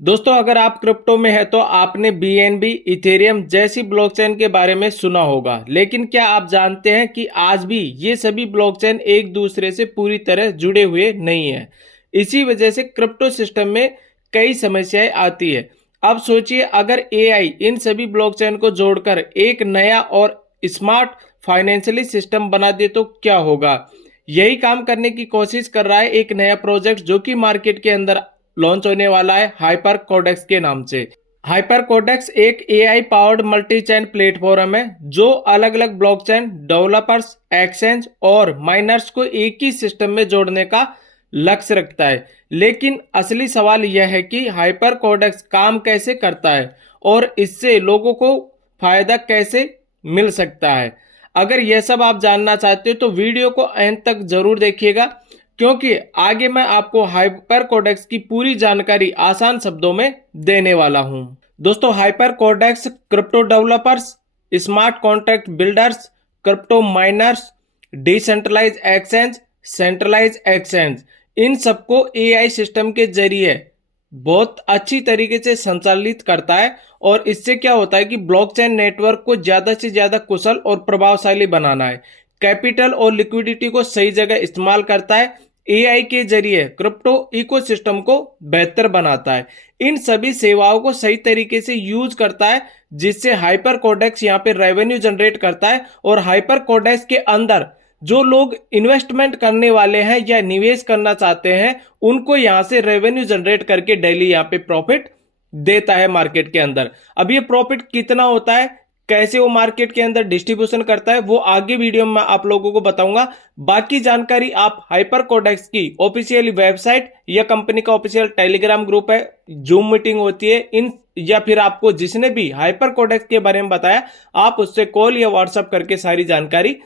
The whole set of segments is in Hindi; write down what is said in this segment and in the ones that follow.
दोस्तों, अगर आप क्रिप्टो में है तो आपने बीएनबी, इथेरियम जैसी ब्लॉकचेन के बारे में सुना होगा। लेकिन क्या आप जानते हैं कि आज भी ये सभी ब्लॉकचेन एक दूसरे से पूरी तरह जुड़े हुए नहीं है। इसी वजह से क्रिप्टो सिस्टम में कई समस्याएं आती है। अब सोचिए, अगर एआई इन सभी ब्लॉकचेन को जोड़कर एक नया और स्मार्ट फाइनेंशियली सिस्टम बना दे तो क्या होगा। यही काम करने की कोशिश कर रहा है एक नया प्रोजेक्ट जो कि मार्केट के अंदर लॉन्च होने वाला है हाइपर कोडेक्स के नाम से। हाइपर कोडेक्स एक AI powered multi chain platform है जो अलग अलग ब्लॉकचेन डेवलपर्स, एक्सचेंज और माइनर्स को एक ही सिस्टम में जोड़ने का लक्ष्य रखता है। लेकिन असली सवाल यह है कि हाइपर कोडेक्स काम कैसे करता है और इससे लोगों को फायदा कैसे मिल सकता है। अगर यह सब आप जानना चाहते हो तो वीडियो को अंत तक जरूर देखिएगा, क्योंकि आगे मैं आपको हाइपर कोडेक्स की पूरी जानकारी आसान शब्दों में देने वाला हूं। दोस्तों, Hyper Codex crypto developers, smart contract builders, crypto miners, decentralize exchange, centralize exchange, इन सबको एआई सिस्टम के जरिए बहुत अच्छी तरीके से संचालित करता है। और इससे क्या होता है कि ब्लॉकचेन नेटवर्क को ज्यादा से ज्यादा कुशल और प्रभावशाली बनाना है। कैपिटल और लिक्विडिटी को सही जगह इस्तेमाल करता है। एआई के जरिए क्रिप्टो इकोसिस्टम को बेहतर बनाता है। इन सभी सेवाओं को सही तरीके से यूज करता है, जिससे हाइपर कोडेक्स यहाँ पे रेवेन्यू जनरेट करता है। और हाइपर कोडेक्स के अंदर जो लोग इन्वेस्टमेंट करने वाले हैं या निवेश करना चाहते हैं, उनको यहां से रेवेन्यू जनरेट करके डेली यहाँ पे प्रॉफिट देता है मार्केट के अंदर। अब ये प्रॉफिट कितना होता है, कैसे वो मार्केट के अंदर डिस्ट्रीब्यूशन करता है, वो आगे वीडियो में आप लोगों को बताऊंगा। बाकी जानकारी आप हाइपर कोडेक्स की ऑफिशियल वेबसाइट या कंपनी का ऑफिशियल टेलीग्राम ग्रुप है, जूम मीटिंग होती है इन, या फिर आपको जिसने भी हाइपर कोडेक्स के बारे में बताया, आप उससे कॉल या व्हाट्सएप करके सारी जानकारी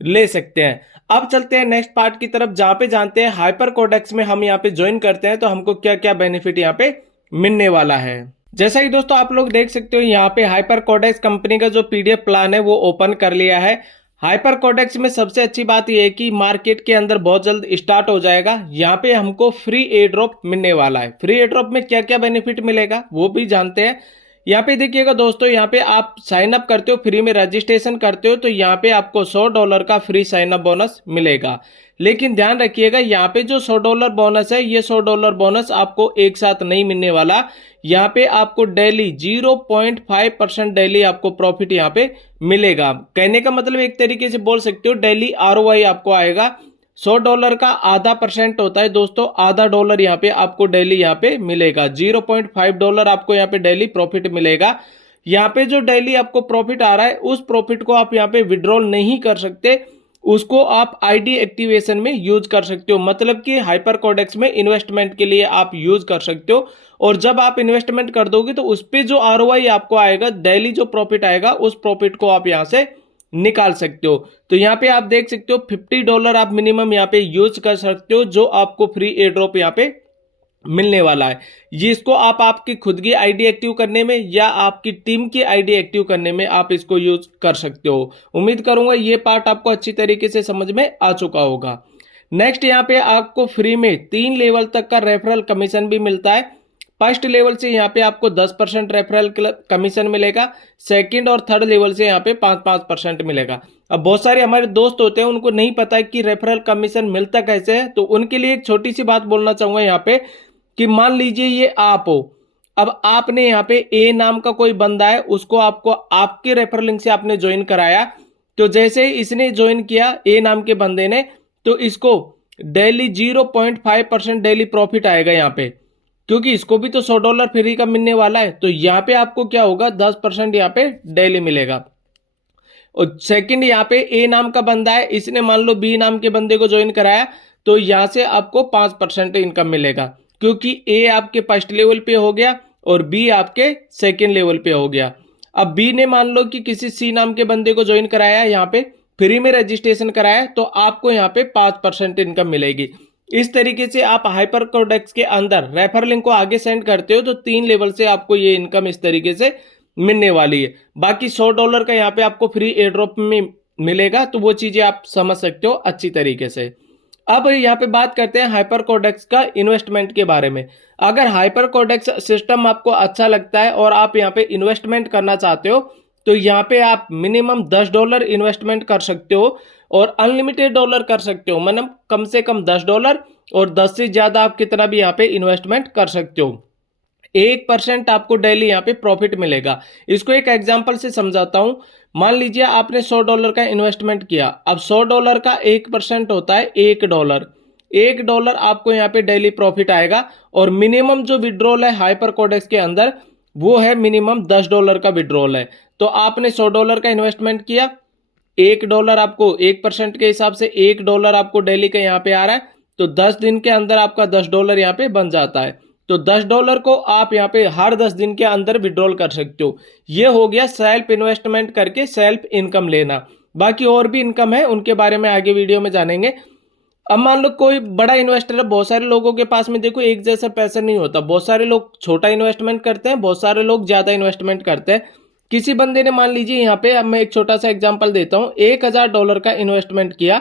ले सकते हैं। अब चलते हैं नेक्स्ट पार्ट की तरफ, जहां पे जानते हैं हाइपर कोडेक्स में हम यहाँ पे ज्वाइन करते हैं तो हमको क्या क्या बेनिफिट यहाँ पे मिलने वाला है। जैसा कि दोस्तों आप लोग देख सकते हो, यहाँ पे हाइपर कोडेक्स कंपनी का जो पीडीएफ प्लान है वो ओपन कर लिया है। हाइपर कोडेक्स में सबसे अच्छी बात यह है कि मार्केट के अंदर बहुत जल्द स्टार्ट हो जाएगा। यहाँ पे हमको फ्री एयर ड्रॉप मिलने वाला है। फ्री एयर ड्रॉप में क्या क्या बेनिफिट मिलेगा वो भी जानते हैं। यहाँ पे देखिएगा दोस्तों, यहाँ पे आप साइन अप करते हो, फ्री में रजिस्ट्रेशन करते हो तो यहाँ पे आपको $100 का फ्री साइन अप बोनस मिलेगा। लेकिन ध्यान रखिएगा, यहाँ पे जो $100 बोनस है, ये $100 बोनस आपको एक साथ नहीं मिलने वाला। यहाँ पे आपको डेली 0.5% डेली आपको प्रॉफिट यहाँ पे मिलेगा। कहने का मतलब एक तरीके से बोल सकते हो डेली आरओआई आपको आएगा। $100 का आधा % होता है दोस्तों, आधा डॉलर यहाँ पे आपको डेली यहाँ पे मिलेगा। $0.5 आपको यहाँ पे डेली प्रॉफिट मिलेगा। यहाँ पे जो डेली आपको प्रॉफिट आ रहा है, उस प्रॉफिट को आप यहाँ पे विड्रॉल नहीं कर सकते, उसको आप आईडी एक्टिवेशन में यूज कर सकते हो। मतलब कि हाइपर कोडेक्स में इन्वेस्टमेंट के लिए आप यूज कर सकते हो। और जब आप इन्वेस्टमेंट कर दोगे तो उस पे जो आरओआई आपको आएगा, डेली जो प्रॉफिट आएगा, उस प्रॉफिट को आप यहाँ से निकाल सकते हो। तो यहाँ पे आप देख सकते हो $50 आप मिनिमम यहाँ पे यूज कर सकते हो, जो आपको फ्री एयर ड्रॉप यहाँ पे मिलने वाला है। ये इसको आप आपकी खुद की आईडी एक्टिव करने में या आपकी टीम की आईडी एक्टिव करने में आप इसको यूज कर सकते हो। उम्मीद करूंगा ये पार्ट आपको अच्छी तरीके से समझ में आ चुका होगा। नेक्स्ट, यहाँ पे आपको फ्री में 3 लेवल तक का रेफरल कमीशन भी मिलता है। फर्स्ट लेवल से यहाँ पे आपको 10% रेफरल कमीशन मिलेगा। सेकंड और थर्ड लेवल से यहाँ पे 5% मिलेगा। अब बहुत सारे हमारे दोस्त होते हैं, उनको नहीं पता है कि रेफरल कमीशन मिलता कैसे है, तो उनके लिए एक छोटी सी बात बोलना चाहूंगा यहाँ पे कि मान लीजिए ये आप हो। अब आपने यहाँ पे ए नाम का कोई बंदा है, उसको आपको आपके रेफरल लिंक से आपने ज्वाइन कराया। तो जैसे ही इसने ज्वाइन किया ए नाम के बंदे ने, तो इसको डेली 0.5% डेली प्रॉफिट आएगा यहाँ पे, क्योंकि इसको भी तो $100 फ्री का मिलने वाला है। तो यहाँ पे आपको क्या होगा, 10% यहाँ पे डेली मिलेगा। और सेकंड, यहाँ पे ए नाम का बंदा है, इसने मान लो बी नाम के बंदे को ज्वाइन कराया, तो यहाँ से आपको 5% इनकम मिलेगा, क्योंकि ए आपके फर्स्ट लेवल पे हो गया और बी आपके सेकंड लेवल पे हो गया। अब बी ने मान लो कि किसी सी नाम के बंदे को ज्वाइन कराया, यहाँ पे फ्री में रजिस्ट्रेशन कराया, तो आपको यहाँ पे 5% इनकम मिलेगी। इस तरीके से आप हाइपर कोडेक्स के अंदर रेफर लिंक को आगे सेंड करते हो तो 3 लेवल से आपको ये इनकम इस तरीके से मिलने वाली है। बाकी $100 का यहाँ पे आपको फ्री एयर ड्रॉप में मिलेगा, तो वो चीजें आप समझ सकते हो अच्छी तरीके से। अब यहाँ पे बात करते हैं हाइपरकोडेक्स का इन्वेस्टमेंट के बारे में। अगर हाइपरकोडेक्स सिस्टम आपको अच्छा लगता है और आप यहाँ पे इन्वेस्टमेंट करना चाहते हो तो यहाँ पे आप मिनिमम $10 इन्वेस्टमेंट कर सकते हो और अनलिमिटेड डॉलर कर सकते हो, मतलब कम से कम $10 और 10 से ज्यादा आप कितना भी यहाँ पे इन्वेस्टमेंट कर सकते हो। 1% आपको डेली यहाँ पे प्रॉफिट मिलेगा। इसको एक एग्जांपल से समझाता हूं। मान लीजिए आपने $100 का इन्वेस्टमेंट किया। अब $100 का 1% होता है $1। $1 आपको यहाँ पे डेली प्रॉफिट आएगा और मिनिमम जो विड्रॉल है हाइपरकोडेक्स के अंदर वो है मिनिमम $10 का विड्रॉल है। तो आपने $100 का इन्वेस्टमेंट किया, $1 आपको 1% के हिसाब से $1 आपको डेली का यहाँ पे आ रहा है, तो 10 दिन के अंदर आपका $10 यहाँ पे बन जाता है। तो $10 को आप यहाँ पे हर 10 दिन के अंदर विड्रॉल कर सकते हो। ये हो गया सेल्फ इन्वेस्टमेंट करके सेल्फ इनकम लेना। बाकी और भी इनकम है, उनके बारे में आगे वीडियो में जानेंगे। अब मान लो कोई बड़ा इन्वेस्टर है, बहुत सारे लोगों के पास में देखो एक जैसा पैसा नहीं होता, बहुत सारे लोग छोटा इन्वेस्टमेंट करते हैं, बहुत सारे लोग ज्यादा इन्वेस्टमेंट करते हैं। किसी बंदे ने मान लीजिए यहाँ पे, अब मैं एक छोटा सा एग्जांपल देता हूँ, $1000 का इन्वेस्टमेंट किया,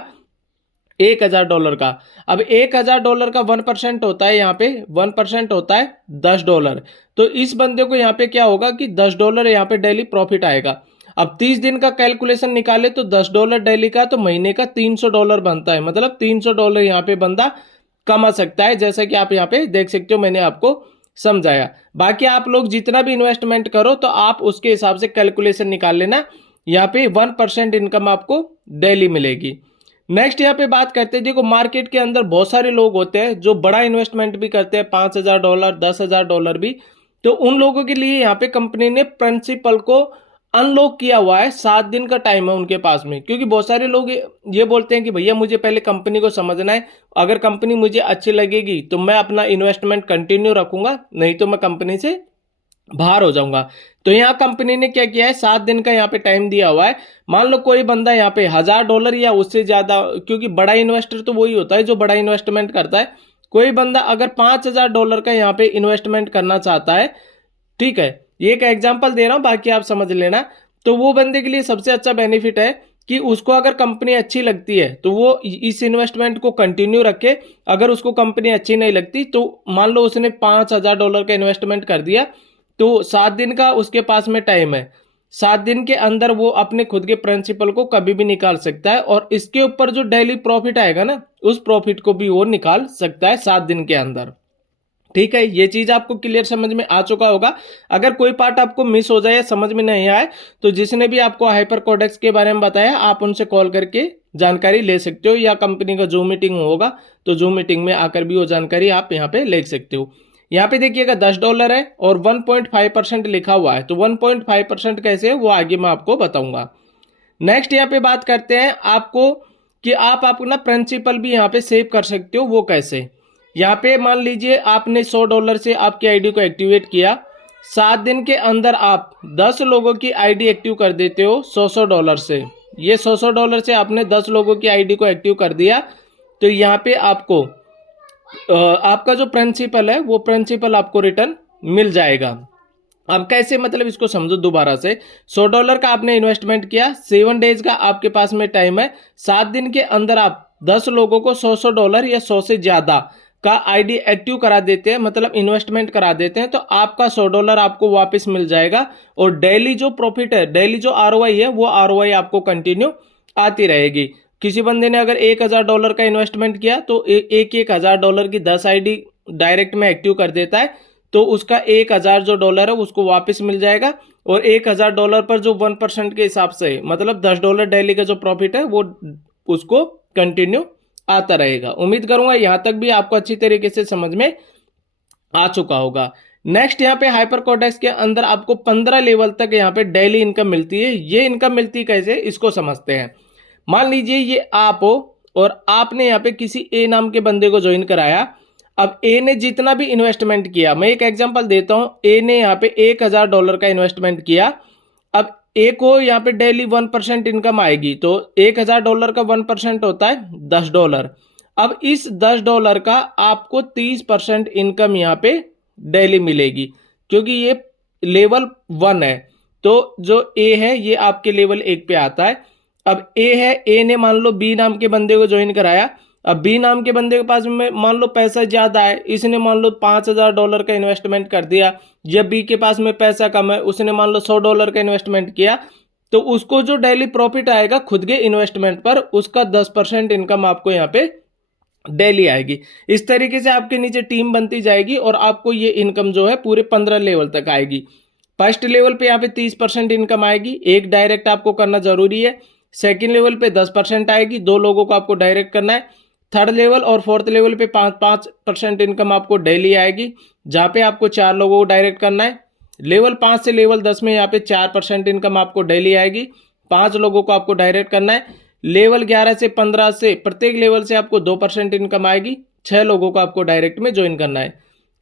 $1000 का। अब $1000 का 1% होता है, यहाँ पे 1% होता है $10। तो इस बंदे को यहाँ पे क्या होगा कि $10 यहाँ पे डेली प्रॉफिट आएगा। अब 30 दिन का कैलकुलेशन निकाले तो $10 डेली का, तो महीने का $300 बनता है, मतलब $300 यहाँ पे बंदा कमा सकता है, जैसा कि आप यहाँ पे देख सकते हो, मैंने आपको समझाया। बाकी आप लोग जितना भी इन्वेस्टमेंट करो तो आप उसके हिसाब से कैलकुलेशन निकाल लेना। यहाँ पे 1% इनकम आपको डेली मिलेगी। नेक्स्ट यहाँ पे बात करते हैं, देखो मार्केट के अंदर बहुत सारे लोग होते हैं जो बड़ा इन्वेस्टमेंट भी करते हैं, $5000 $10,000 भी। तो उन लोगों के लिए यहाँ पे कंपनी ने प्रिंसिपल को अनलॉक किया हुआ है, 7 दिन का टाइम है उनके पास में। क्योंकि बहुत सारे लोग ये बोलते हैं कि भैया मुझे पहले कंपनी को समझना है, अगर कंपनी मुझे अच्छी लगेगी तो मैं अपना इन्वेस्टमेंट कंटिन्यू रखूंगा, नहीं तो मैं कंपनी से बाहर हो जाऊंगा। तो यहाँ कंपनी ने क्या किया है, 7 दिन का यहाँ पे टाइम दिया हुआ है। मान लो कोई बंदा यहाँ पे $1000 या उससे ज्यादा, क्योंकि बड़ा इन्वेस्टर तो वही होता है जो बड़ा इन्वेस्टमेंट करता है। कोई बंदा अगर $5000 का यहाँ पे इन्वेस्टमेंट करना चाहता है, ठीक है, ये एक एग्जांपल दे रहा हूं, बाकी आप समझ लेना। तो वो बंदे के लिए सबसे अच्छा बेनिफिट है कि उसको अगर कंपनी अच्छी लगती है तो वो इस इन्वेस्टमेंट को कंटिन्यू रखे। अगर उसको कंपनी अच्छी नहीं लगती तो मान लो उसने $5000 का इन्वेस्टमेंट कर दिया, तो 7 दिन का उसके पास में टाइम है, 7 दिन के अंदर वो अपने खुद के प्रिंसिपल को कभी भी निकाल सकता है और इसके ऊपर जो डेली प्रॉफिट आएगा ना, उस प्रॉफिट को भी वो निकाल सकता है 7 दिन के अंदर। ठीक है, ये चीज आपको क्लियर समझ में आ चुका होगा। अगर कोई पार्ट आपको मिस हो जाए या समझ में नहीं आए तो जिसने भी आपको हाइपरकोडेक्स के बारे में बताया आप उनसे कॉल करके जानकारी ले सकते हो, या कंपनी का जूम मीटिंग होगा तो जूम मीटिंग में आकर भी वो जानकारी आप यहाँ पे ले सकते हो। यहाँ पे देखिएगा $10 है और 1.5% लिखा हुआ है, तो 1.5% कैसे है वो आगे मैं आपको बताऊंगा। नेक्स्ट यहाँ पे बात करते हैं आपको कि आप अपना प्रिंसिपल भी यहाँ पे सेव कर सकते हो, वो कैसे। यहाँ पे मान लीजिए आपने $100 से आपकी आईडी को एक्टिवेट किया, 7 दिन के अंदर आप 10 लोगों की आईडी एक्टिव कर देते हो $100 से। ये $100 से आपने 10 लोगों की आईडी को एक्टिव कर दिया, तो यहाँ पे आपको आपका जो प्रिंसिपल है वो प्रिंसिपल आपको रिटर्न मिल जाएगा। अब कैसे, मतलब इसको समझो दोबारा से। $100 का आपने इन्वेस्टमेंट किया, 7 डेज का आपके पास में टाइम है, 7 दिन के अंदर आप 10 लोगों को $100 या 100 से ज्यादा का आईडी एक्टिव करा देते हैं, मतलब इन्वेस्टमेंट करा देते हैं, तो आपका $100 आपको वापस मिल जाएगा। और डेली जो प्रॉफिट है, डेली जो आरओआई है, वो आरओआई आपको कंटिन्यू आती रहेगी। किसी बंदे ने अगर $1000 का इन्वेस्टमेंट किया तो $1000 की 10 आईडी डायरेक्ट में एक्टिव कर देता है, तो उसका $1000 जो डॉलर है उसको वापस मिल जाएगा। और $1000 पर जो 1% के हिसाब से, मतलब $10 डेली का जो प्रॉफिट है वो उसको कंटिन्यू आता रहेगा। उम्मीद करूंगा यहां तक भी आपको अच्छी तरीके से समझ में आ चुका होगा। नेक्स्ट यहाँ पे हाइपरकोडेक्स के अंदर आपको 15 लेवल तक यहाँ पे डेली इनकम मिलती है। ये इनकम मिलती कैसे, इसको समझते हैं। मान लीजिए ये आप हो और आपने यहाँ पे किसी ए नाम के बंदे को ज्वाइन कराया। अब ए ने जितना भी इन्वेस्टमेंट किया, मैं एक एग्जांपल देता हूं, ए ने यहाँ पे $1000 का इन्वेस्टमेंट किया। अब ए को यहाँ पे डेली 1% इनकम आएगी, तो $1000 का 1% होता है $10। अब इस $10 का आपको 30% इनकम यहाँ पे डेली मिलेगी, क्योंकि ये लेवल 1 है। तो जो ए है ये आपके लेवल 1 पे आता है। अब ए है, ए ने मान लो बी नाम के बंदे को ज्वाइन कराया, अब बी नाम के बंदे के पास में मान लो पैसा ज्यादा है, इसने मान लो $5,000 का इन्वेस्टमेंट कर दिया। जब बी के पास में पैसा कम है, उसने मान लो $100 का इन्वेस्टमेंट किया, तो उसको जो डेली प्रॉफिट आएगा खुद के इन्वेस्टमेंट पर, उसका 10% इनकम आपको यहाँ पे डेली आएगी। इस तरीके से आपके नीचे टीम बनती जाएगी और आपको ये इनकम जो है पूरे 15 लेवल तक आएगी। फर्स्ट लेवल पे यहाँ पे 30% इनकम आएगी, एक डायरेक्ट आपको करना जरूरी है। सेकंड लेवल पे 10% आएगी, 2 लोगों को आपको डायरेक्ट करना है। थर्ड लेवल और फोर्थ लेवल पे 5% इनकम आपको डेली आएगी, जहाँ पे आपको 4 लोगों को डायरेक्ट करना है। लेवल 5 से लेवल 10 में यहाँ पे 4% इनकम आपको डेली आएगी, 5 लोगों को आपको डायरेक्ट करना है। लेवल 11 से 15 से प्रत्येक लेवल से आपको 2% इनकम आएगी, 6 लोगों को आपको डायरेक्ट में ज्वाइन करना है।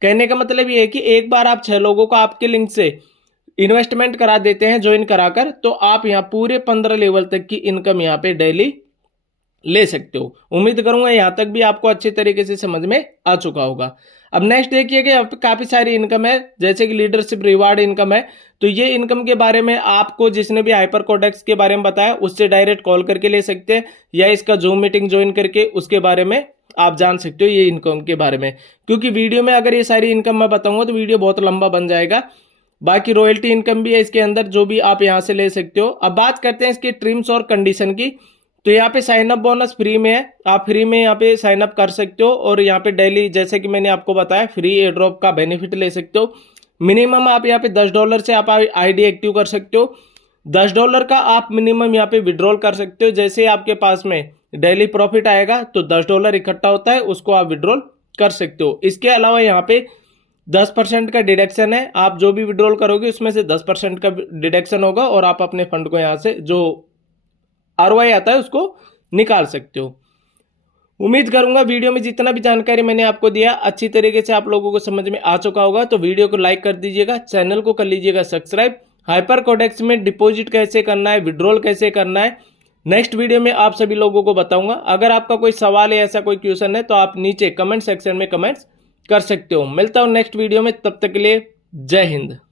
कहने का मतलब ये है कि एक बार आप 6 लोगों को आपके लिंक से इन्वेस्टमेंट करा देते हैं ज्वाइन कराकर, तो आप यहाँ पूरे 15 लेवल तक की इनकम यहाँ पे डेली ले सकते हो। उम्मीद करूंगा यहाँ तक भी आपको अच्छे तरीके से समझ में आ चुका होगा। अब नेक्स्ट देखिए कि यहाँ पे काफी सारी इनकम है, जैसे कि लीडरशिप रिवार्ड इनकम है। तो ये इनकम के बारे में आपको जिसने भी हाइपर कोडेक्स के बारे में बताया उससे डायरेक्ट कॉल करके ले सकते हैं, या इसका जूम मीटिंग ज्वाइन करके उसके बारे में आप जान सकते हो ये इनकम के बारे में। क्योंकि वीडियो में अगर ये सारी इनकम मैं बताऊंगा तो वीडियो बहुत लंबा बन जाएगा। बाकी रॉयल्टी इनकम भी है इसके अंदर, जो भी आप यहाँ से ले सकते हो। अब बात करते हैं इसके ट्रिम्स और कंडीशन की। तो यहाँ पे साइन अप बोनस फ्री में है, आप फ्री में यहाँ पे साइन अप कर सकते हो और यहाँ पे डेली जैसे कि मैंने आपको बताया फ्री एयर ड्रॉप का बेनिफिट ले सकते हो। मिनिमम आप यहाँ पे $10 से आप आईडी एक्टिव कर सकते हो। $10 का आप मिनिमम यहाँ पे विड्रॉल कर सकते हो। जैसे आपके पास में डेली प्रॉफिट आएगा तो $10 इकट्ठा होता है, उसको आप विड्रॉल कर सकते हो। इसके अलावा यहाँ पे 10% का डिडक्शन है, आप जो भी विड्रॉल करोगे उसमें से 10% का डिडक्शन होगा और आप अपने फंड को यहाँ से जो ROI आता है उसको निकाल सकते हो। उम्मीद करूंगा वीडियो में जितना भी जानकारी मैंने आपको दिया अच्छी तरीके से आप लोगों को समझ में आ चुका होगा। तो वीडियो को लाइक कर दीजिएगा, चैनल को कर लीजिएगा सब्सक्राइब। हाइपर कोडेक्स में डिपॉजिट कैसे करना है, विड्रॉल कैसे करना है, नेक्स्ट वीडियो में आप सभी लोगों को बताऊंगा। अगर आपका कोई सवाल है, ऐसा कोई क्वेश्चन है, तो आप नीचे कमेंट सेक्शन में कमेंट्स कर सकते हो। मिलता हूं नेक्स्ट वीडियो में, तब तक के लिए जय हिंद।